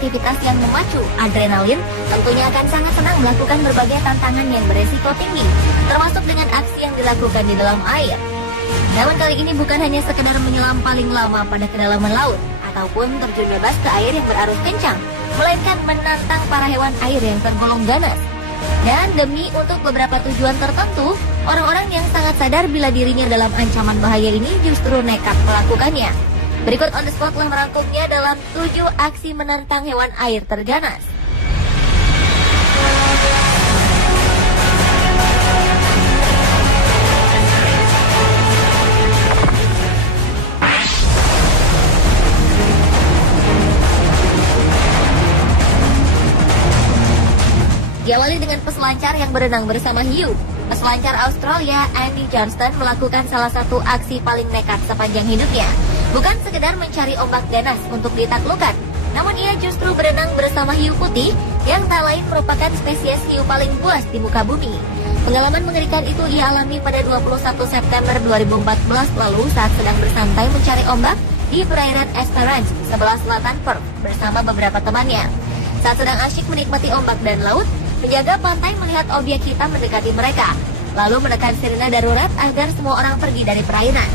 aktivitas yang memacu adrenalin, tentunya akan sangat senang melakukan berbagai tantangan yang beresiko tinggi, termasuk dengan aksi yang dilakukan di dalam air. Namun kali ini bukan hanya sekedar menyelam paling lama pada kedalaman laut, ataupun terjun bebas ke air yang berarus kencang, melainkan menantang para hewan air yang tergolong ganas. Dan demi untuk beberapa tujuan tertentu, orang-orang yang sangat sadar bila dirinya dalam ancaman bahaya ini justru nekat melakukannya. Berikut on the spot telah merangkumnya dalam 7 aksi menantang hewan air terganas. Diawali dengan peselancar yang berenang bersama hiu. Peselancar Australia Andy Johnston melakukan salah satu aksi paling nekat sepanjang hidupnya. Bukan sekedar mencari ombak ganas untuk ditaklukkan, namun ia justru berenang bersama hiu putih yang tak lain merupakan spesies hiu paling buas di muka bumi. Pengalaman mengerikan itu ia alami pada 21 September 2014 lalu saat sedang bersantai mencari ombak di perairan Esperance, sebelah selatan Perth bersama beberapa temannya. Saat sedang asyik menikmati ombak dan laut, penjaga pantai melihat objek hitam mendekati mereka, lalu menekan sirine darurat agar semua orang pergi dari perairan.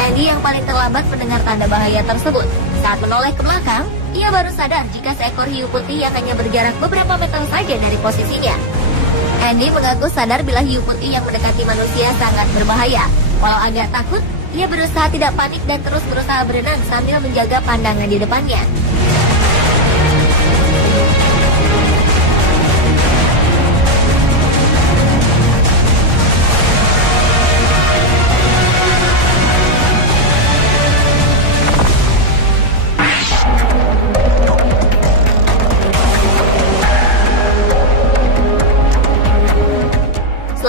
Andy yang paling terlambat mendengar tanda bahaya tersebut. Saat menoleh ke belakang, ia baru sadar jika seekor hiu putih yang hanya berjarak beberapa meter saja dari posisinya. Andy mengaku sadar bila hiu putih yang mendekati manusia sangat berbahaya. Walau agak takut, ia berusaha tidak panik dan terus berusaha berenang sambil menjaga pandangan di depannya.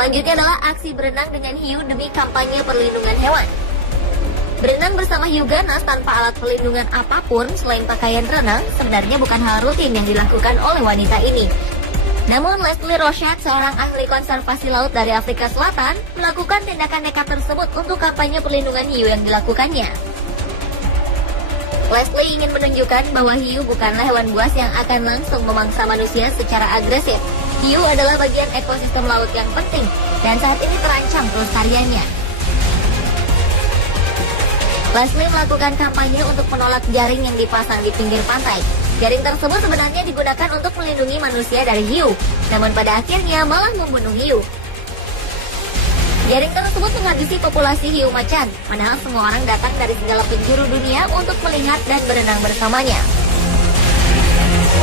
Selanjutnya adalah aksi berenang dengan hiu demi kampanye perlindungan hewan. Berenang bersama hiu ganas tanpa alat pelindungan apapun selain pakaian renang sebenarnya bukan hal rutin yang dilakukan oleh wanita ini. Namun Leslie Rochette, seorang ahli konservasi laut dari Afrika Selatan, melakukan tindakan nekat tersebut untuk kampanye perlindungan hiu yang dilakukannya. Leslie ingin menunjukkan bahwa hiu bukanlah hewan buas yang akan langsung memangsa manusia secara agresif. Hiu adalah bagian ekosistem laut yang penting dan saat ini terancam kelestariannya. Leslie melakukan kampanye untuk menolak jaring yang dipasang di pinggir pantai. Jaring tersebut sebenarnya digunakan untuk melindungi manusia dari hiu, namun pada akhirnya malah membunuh hiu. Jaring tersebut menghabisi populasi hiu macan, padahal semua orang datang dari segala penjuru dunia untuk melihat dan berenang bersamanya.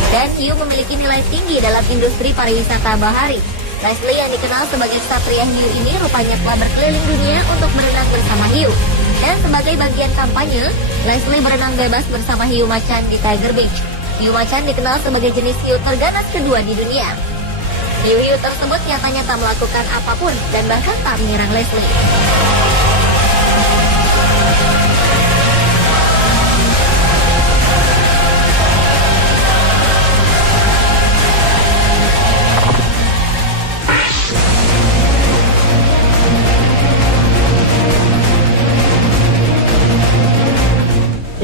Dan hiu memiliki nilai tinggi dalam industri pariwisata bahari. Leslie yang dikenal sebagai satria hiu ini rupanya telah berkeliling dunia untuk berenang bersama hiu. Dan sebagai bagian kampanye, Leslie berenang bebas bersama hiu macan di Tiger Beach. Hiu macan dikenal sebagai jenis hiu terganas kedua di dunia. Hiu-hiu tersebut nyatanya tak melakukan apapun dan bahkan tak menyerang Leslie.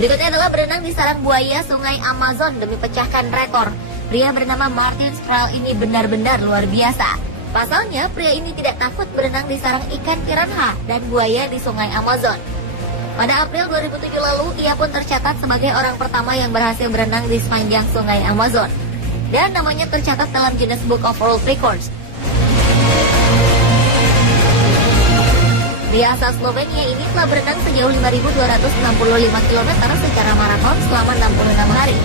Berikutnya adalah berenang di sarang buaya Sungai Amazon demi pecahkan rekor. Pria bernama Martin Strahl ini benar-benar luar biasa. Pasalnya, pria ini tidak takut berenang di sarang ikan piranha dan buaya di Sungai Amazon. Pada April 2007 lalu, ia pun tercatat sebagai orang pertama yang berhasil berenang di sepanjang Sungai Amazon. Dan namanya tercatat dalam Guinness Book of World Records. Pria asal Slovenia ini telah berenang sejauh 5.265 km secara maraton selama 66 hari.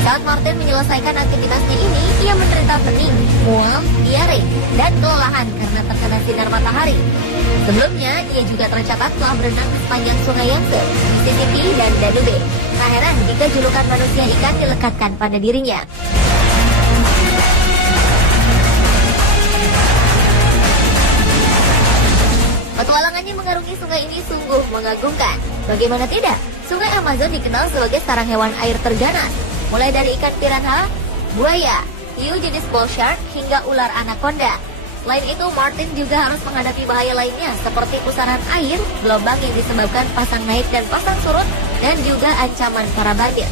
Saat Martin menyelesaikan aktivitasnya ini, ia menderita pening, mual, diare, dan kelelahan karena terkena sinar matahari. Sebelumnya, ia juga tercatat telah berenang di sepanjang Sungai Yangtze, Mississippi, dan Danube. Tak heran jika julukan manusia ikan dilekatkan pada dirinya. Petualangannya mengarungi sungai ini sungguh mengagumkan. Bagaimana tidak? Sungai Amazon dikenal sebagai sarang hewan air terganas. Mulai dari ikan piranha, buaya, hiu jenis bull shark, hingga ular anaconda. Selain itu, Martin juga harus menghadapi bahaya lainnya seperti pusaran air, gelombang yang disebabkan pasang naik dan pasang surut, dan juga ancaman para bandit.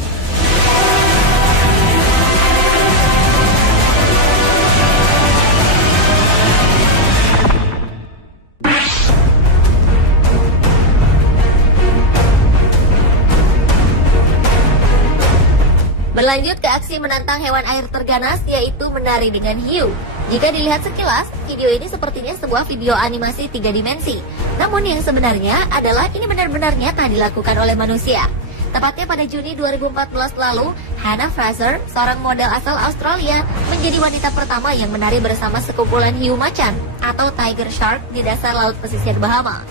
Berlanjut ke aksi menantang hewan air terganas, yaitu menari dengan hiu. Jika dilihat sekilas, video ini sepertinya sebuah video animasi 3 dimensi. Namun yang sebenarnya adalah ini benar-benar nyata dilakukan oleh manusia. Tepatnya pada Juni 2014 lalu, Hannah Fraser, seorang model asal Australia, menjadi wanita pertama yang menari bersama sekumpulan hiu macan atau tiger shark di dasar laut pesisir Bahama.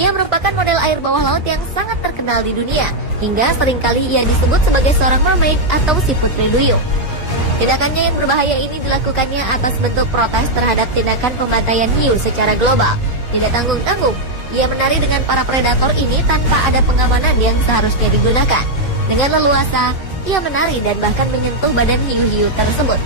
Ia merupakan model air bawah laut yang sangat terkenal di dunia, hingga seringkali ia disebut sebagai seorang mermaid atau si putri duyung. Tindakannya yang berbahaya ini dilakukannya atas bentuk protes terhadap tindakan pembantaian hiu secara global. Tidak tanggung-tanggung, ia menari dengan para predator ini tanpa ada pengamanan yang seharusnya digunakan. Dengan leluasa, ia menari dan bahkan menyentuh badan hiu-hiu tersebut.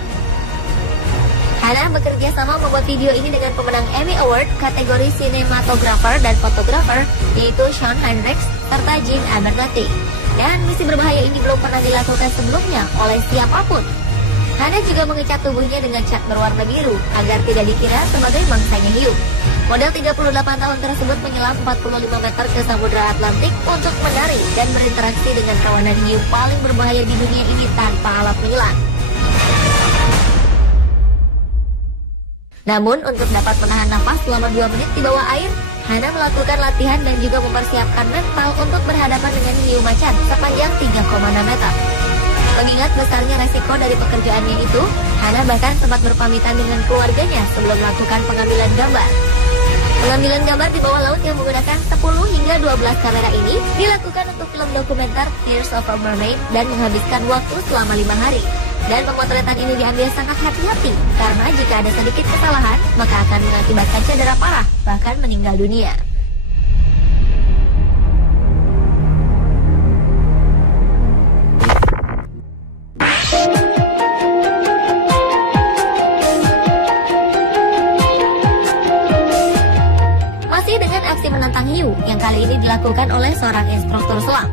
Hannah bekerja sama membuat video ini dengan pemenang Emmy Award kategori sinematografer dan fotografer, yaitu Sean Hendricks serta Jim Abernathy. Dan misi berbahaya ini belum pernah dilakukan sebelumnya oleh siapapun. Hannah juga mengecat tubuhnya dengan cat berwarna biru agar tidak dikira sebagai mangsanya hiu. Model 38 tahun tersebut menyelam 45 meter ke Samudra Atlantik untuk menari dan berinteraksi dengan kawanan hiu paling berbahaya di dunia ini tanpa alat penyelam. Namun, untuk dapat menahan nafas selama 2 menit di bawah air, Hannah melakukan latihan dan juga mempersiapkan mental untuk berhadapan dengan hiu macan sepanjang 3,6 meter. Mengingat besarnya resiko dari pekerjaannya itu, Hannah bahkan sempat berpamitan dengan keluarganya sebelum melakukan pengambilan gambar. Pengambilan gambar di bawah laut yang menggunakan 10 hingga 12 kamera ini dilakukan untuk film dokumenter Tears of a Mermaid dan menghabiskan waktu selama 5 hari. Dan pemotretan ini diambil sangat hati-hati karena jika ada sedikit kesalahan maka akan mengakibatkan cedera parah, bahkan meninggal dunia. Masih dengan aksi menantang hiu yang kali ini dilakukan oleh seorang instruktur selam.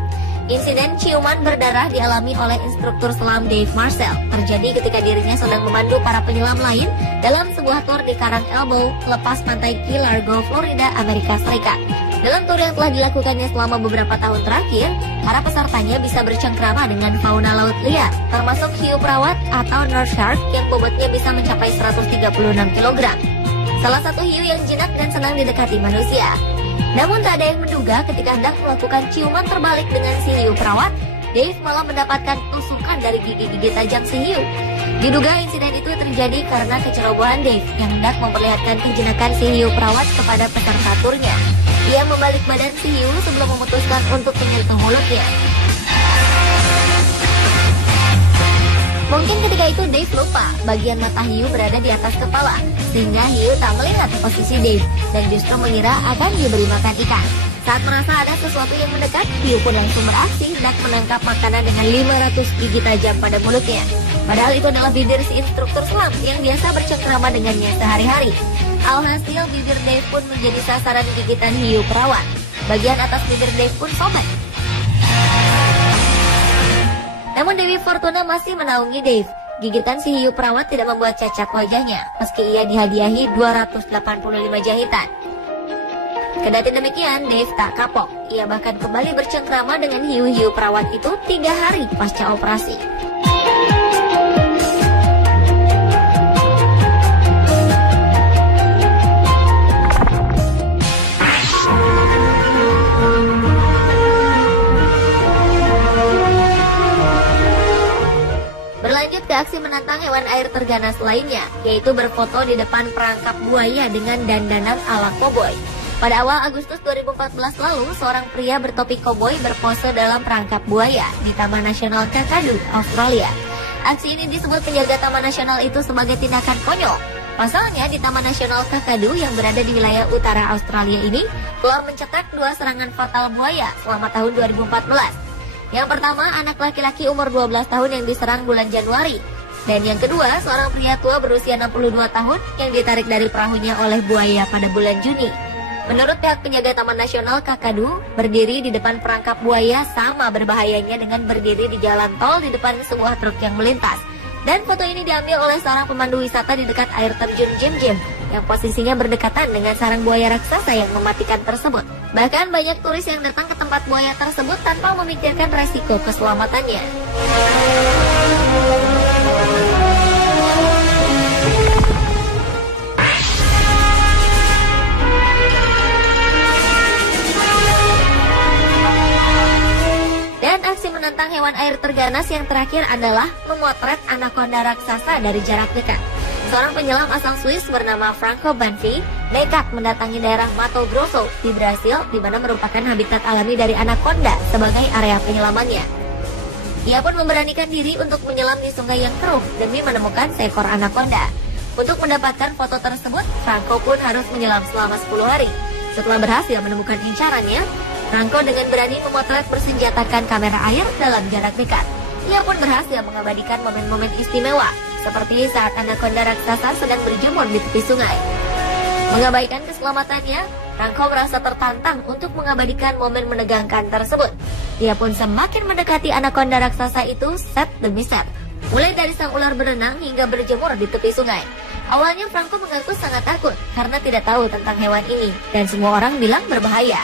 Insiden ciuman berdarah dialami oleh instruktur selam Dave Marcel. Terjadi ketika dirinya sedang memandu para penyelam lain dalam sebuah tur di Karang Elbow, lepas pantai Key Largo, Florida, Amerika Serikat. Dalam tur yang telah dilakukannya selama beberapa tahun terakhir, para pesertanya bisa bercengkrama dengan fauna laut liar, termasuk hiu perawat atau nurse shark yang bobotnya bisa mencapai 136 kg. Salah satu hiu yang jinak dan senang didekati manusia. Namun tak ada yang menduga ketika hendak melakukan ciuman terbalik dengan si hiu perawat, Dave malah mendapatkan tusukan dari gigi-gigi tajam si hiu. Diduga insiden itu terjadi karena kecerobohan Dave yang hendak memperlihatkan kejenakan si hiu perawat kepada peserta turnya. Ia membalik badan si hiu sebelum memutuskan untuk menyentuh mulutnya. Mungkin ketika itu Dave lupa bagian mata hiu berada di atas kepala, sehingga hiu tak melihat posisi Dave dan justru mengira akan diberi makan ikan. Saat merasa ada sesuatu yang mendekat, hiu pun langsung beraksi dan menangkap makanan dengan 500 gigi tajam pada mulutnya. Padahal itu adalah bibir si instruktur selam yang biasa bercengkrama dengannya sehari-hari. Alhasil bibir Dave pun menjadi sasaran gigitan hiu perawat. Bagian atas bibir Dave pun sobek. Namun Dewi Fortuna masih menaungi Dave. Gigitan si hiu perawat tidak membuat cacat wajahnya, meski ia dihadiahi 285 jahitan. Kendati demikian, Dave tak kapok. Ia bahkan kembali bercengkrama dengan hiu-hiu perawat itu 3 hari pasca operasi. Berlanjut ke aksi menantang hewan air terganas lainnya, yaitu berfoto di depan perangkap buaya dengan dandanan ala koboi. Pada awal Agustus 2014 lalu, seorang pria bertopi koboi berpose dalam perangkap buaya di Taman Nasional Kakadu, Australia. Aksi ini disebut penjaga Taman Nasional itu sebagai tindakan konyol. Pasalnya di Taman Nasional Kakadu yang berada di wilayah utara Australia ini telah mencetak 2 serangan fatal buaya selama tahun 2014. Yang pertama, anak laki-laki umur 12 tahun yang diserang bulan Januari. Dan yang kedua, seorang pria tua berusia 62 tahun yang ditarik dari perahunya oleh buaya pada bulan Juni. Menurut pihak penjaga Taman Nasional Kakadu, berdiri di depan perangkap buaya sama berbahayanya dengan berdiri di jalan tol di depan sebuah truk yang melintas. Dan foto ini diambil oleh seorang pemandu wisata di dekat air terjun Jim Jim yang posisinya berdekatan dengan sarang buaya raksasa yang mematikan tersebut. Bahkan banyak turis yang datang ke tempat buaya tersebut tanpa memikirkan resiko keselamatannya. Dan aksi menantang hewan air terganas yang terakhir adalah memotret anaconda raksasa dari jarak dekat. Seorang penyelam asal Swiss bernama Franco Banfi nekat mendatangi daerah Mato Grosso di Brasil, di mana merupakan habitat alami dari anaconda sebagai area penyelamannya. Ia pun memberanikan diri untuk menyelam di sungai yang keruh demi menemukan seekor anaconda. Untuk mendapatkan foto tersebut, Franco pun harus menyelam selama 10 hari. Setelah berhasil menemukan incarannya, Franco dengan berani memotret bersenjatakan kamera air dalam jarak dekat. Ia pun berhasil mengabadikan momen-momen istimewa, seperti saat anaconda raksasa sedang berjemur di tepi sungai. Mengabaikan keselamatannya, Franco merasa tertantang untuk mengabadikan momen menegangkan tersebut. Ia pun semakin mendekati anaconda raksasa itu set demi set, mulai dari sang ular berenang hingga berjemur di tepi sungai. Awalnya Franco mengaku sangat takut karena tidak tahu tentang hewan ini dan semua orang bilang berbahaya.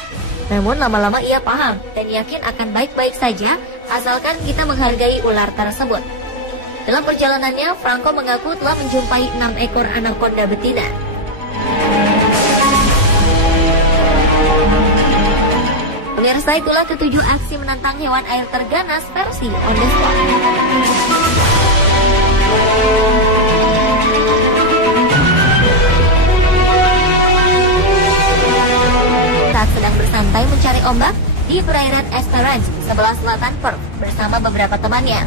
Namun lama-lama ia paham dan yakin akan baik-baik saja asalkan kita menghargai ular tersebut. Dalam perjalanannya, Franco mengaku telah menjumpai 6 ekor anaconda betina. Pemirsa, itulah ketujuh aksi menantang hewan air terganas versi on the spot. Saat sedang bersantai mencari ombak di perairan Esperance, sebelah selatan Perth bersama beberapa temannya.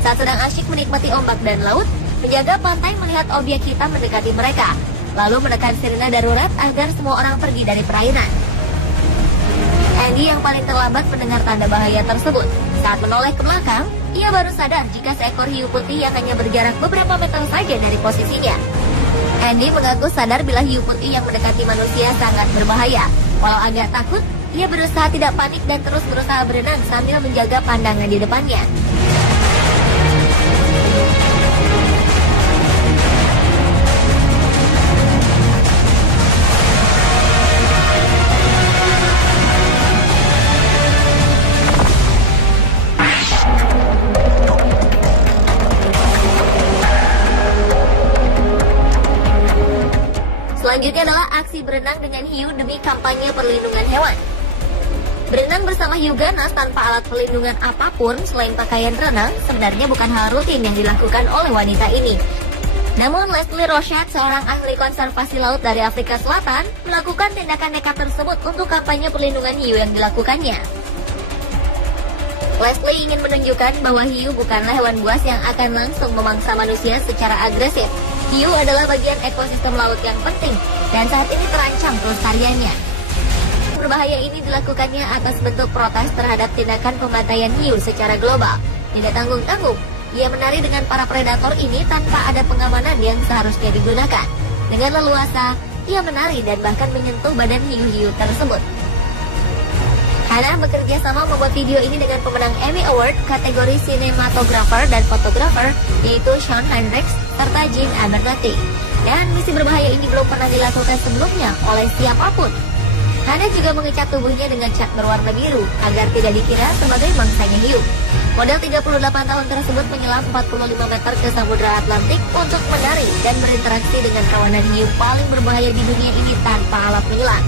Saat sedang asyik menikmati ombak dan laut, penjaga pantai melihat objek hitam mendekati mereka, lalu menekan sirine darurat agar semua orang pergi dari perairan. Andy yang paling terlambat mendengar tanda bahaya tersebut. Saat menoleh ke belakang, ia baru sadar jika seekor hiu putih yang hanya berjarak beberapa meter saja dari posisinya. Andy mengaku sadar bila hiu putih yang mendekati manusia sangat berbahaya. Walau agak takut, ia berusaha tidak panik dan terus berusaha berenang sambil menjaga pandangan di depannya. Selanjutnya adalah aksi berenang dengan hiu demi kampanye perlindungan hewan. Berenang bersama hiu ganas tanpa alat pelindungan apapun selain pakaian renang sebenarnya bukan hal rutin yang dilakukan oleh wanita ini. Namun Leslie Rochette, seorang ahli konservasi laut dari Afrika Selatan, melakukan tindakan nekat tersebut untuk kampanye perlindungan hiu yang dilakukannya. Leslie ingin menunjukkan bahwa hiu bukanlah hewan buas yang akan langsung memangsa manusia secara agresif. Hiu adalah bagian ekosistem laut yang penting dan saat ini terancam kelestariannya. Berbahaya ini dilakukannya atas bentuk protes terhadap tindakan pembantaian hiu secara global. Tidak tanggung-tanggung, ia menari dengan para predator ini tanpa ada pengamanan yang seharusnya digunakan. Dengan leluasa, ia menari dan bahkan menyentuh badan hiu-hiu tersebut. Hannah bekerja sama membuat video ini dengan pemenang Emmy Award kategori sinematografer dan fotografer, yaitu Sean Hendricks serta Jim Abernathy. Dan misi berbahaya ini belum pernah dilakukan sebelumnya oleh siapapun. Hannah juga mengecat tubuhnya dengan cat berwarna biru agar tidak dikira sebagai mangsanya hiu. Model 38 tahun tersebut menyelam 45 meter ke Samudra Atlantik untuk menari dan berinteraksi dengan kawanan hiu paling berbahaya di dunia ini tanpa alat penyelam.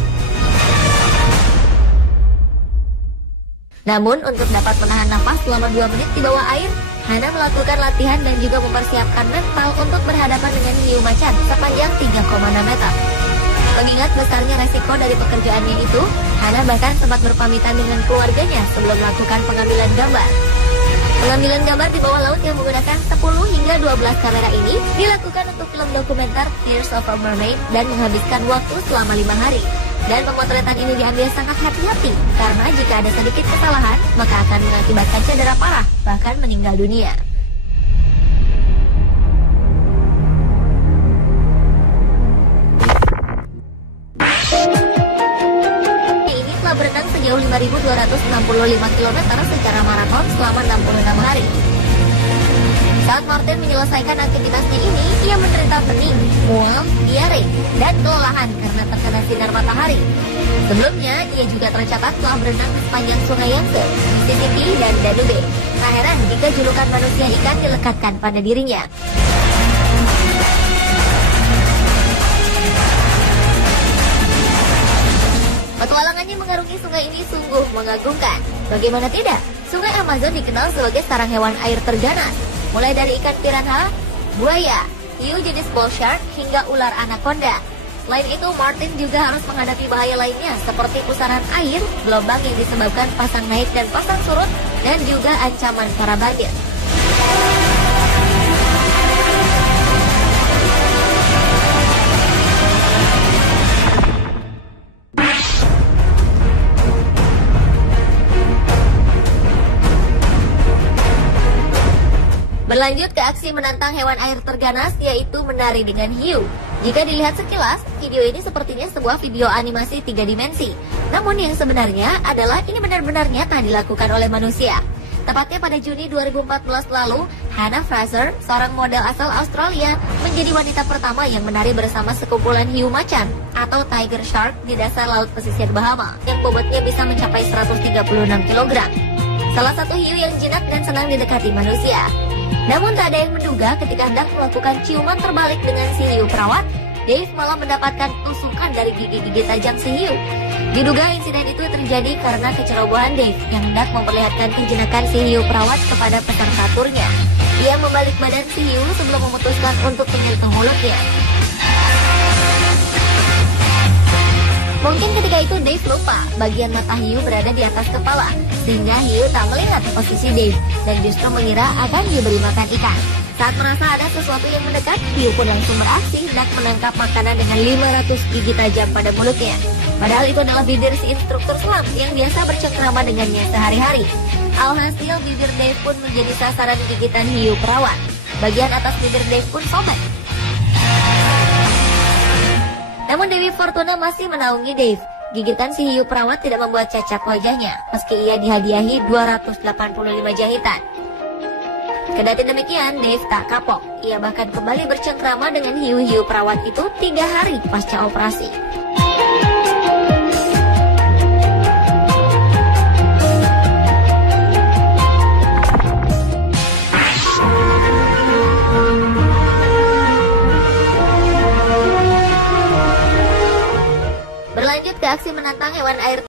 Namun untuk dapat menahan nafas selama 2 menit di bawah air, Hannah melakukan latihan dan juga mempersiapkan mental untuk berhadapan dengan hiu macan sepanjang 3,6 meter. Mengingat besarnya resiko dari pekerjaannya itu, Hannah bahkan sempat berpamitan dengan keluarganya sebelum melakukan pengambilan gambar. Pengambilan gambar di bawah laut yang menggunakan 10 hingga 12 kamera ini dilakukan untuk film dokumenter Tears of a Mermaid dan menghabiskan waktu selama 5 hari. Dan pemotretan ini diambil sangat hati-hati karena jika ada sedikit kesalahan maka akan mengakibatkan cedera parah, bahkan meninggal dunia. km secara maraton selama 66 hari. Saat Martin menyelesaikan aktivitasnya ini, ia menderita pening, mual, diare, dan kelelahan karena terkena sinar matahari. Sebelumnya, ia juga tercatat telah berenang di sepanjang Sungai Yangtze, Mississippi, dan Danube. Tak heran jika julukan manusia ikan dilekatkan pada dirinya. Petualangannya mengarungi sungai ini sungguh mengagumkan. Bagaimana tidak? Sungai Amazon dikenal sebagai sarang hewan air terganas. Mulai dari ikan piranha, buaya, hiu jenis bull shark, hingga ular anaconda. Selain itu, Martin juga harus menghadapi bahaya lainnya seperti pusaran air, gelombang yang disebabkan pasang naik dan pasang surut, dan juga ancaman para banjir. Berlanjut ke aksi menantang hewan air terganas, yaitu menari dengan hiu. Jika dilihat sekilas, video ini sepertinya sebuah video animasi 3 dimensi. Namun yang sebenarnya adalah ini benar-benar nyata dilakukan oleh manusia. Tepatnya pada Juni 2014 lalu, Hannah Fraser, seorang model asal Australia, menjadi wanita pertama yang menari bersama sekumpulan hiu macan atau tiger shark di dasar laut pesisir Bahama, yang bobotnya bisa mencapai 136 kg. Salah satu hiu yang jinak dan senang didekati manusia. Namun tak ada yang menduga ketika hendak melakukan ciuman terbalik dengan si hiu perawat, Dave malah mendapatkan tusukan dari gigi-gigi tajam si hiu. Diduga insiden itu terjadi karena kecerobohan Dave yang hendak memperlihatkan kejinakan si hiu perawat kepada peserta turnya. Ia membalik badan si hiu sebelum memutuskan untuk menyentuh mulutnya. Mungkin ketika itu Dave lupa bagian mata hiu berada di atas kepala, sehingga hiu tak melihat posisi Dave dan justru mengira akan diberi makan ikan. Saat merasa ada sesuatu yang mendekat, hiu pun langsung beraksi dan menangkap makanan dengan 500 gigi tajam pada mulutnya. Padahal itu adalah bibir si instruktur selam yang biasa bercengkrama dengannya sehari-hari. Alhasil bibir Dave pun menjadi sasaran gigitan hiu perawat. Bagian atas bibir Dave pun sobek. Namun Dewi Fortuna masih menaungi Dave. Gigitan si hiu perawat tidak membuat cacat wajahnya, meski ia dihadiahi 285 jahitan. Kendati demikian, Dave tak kapok. Ia bahkan kembali bercengkrama dengan hiu-hiu perawat itu 3 hari pasca operasi. Berlanjut ke aksi menantang hewan air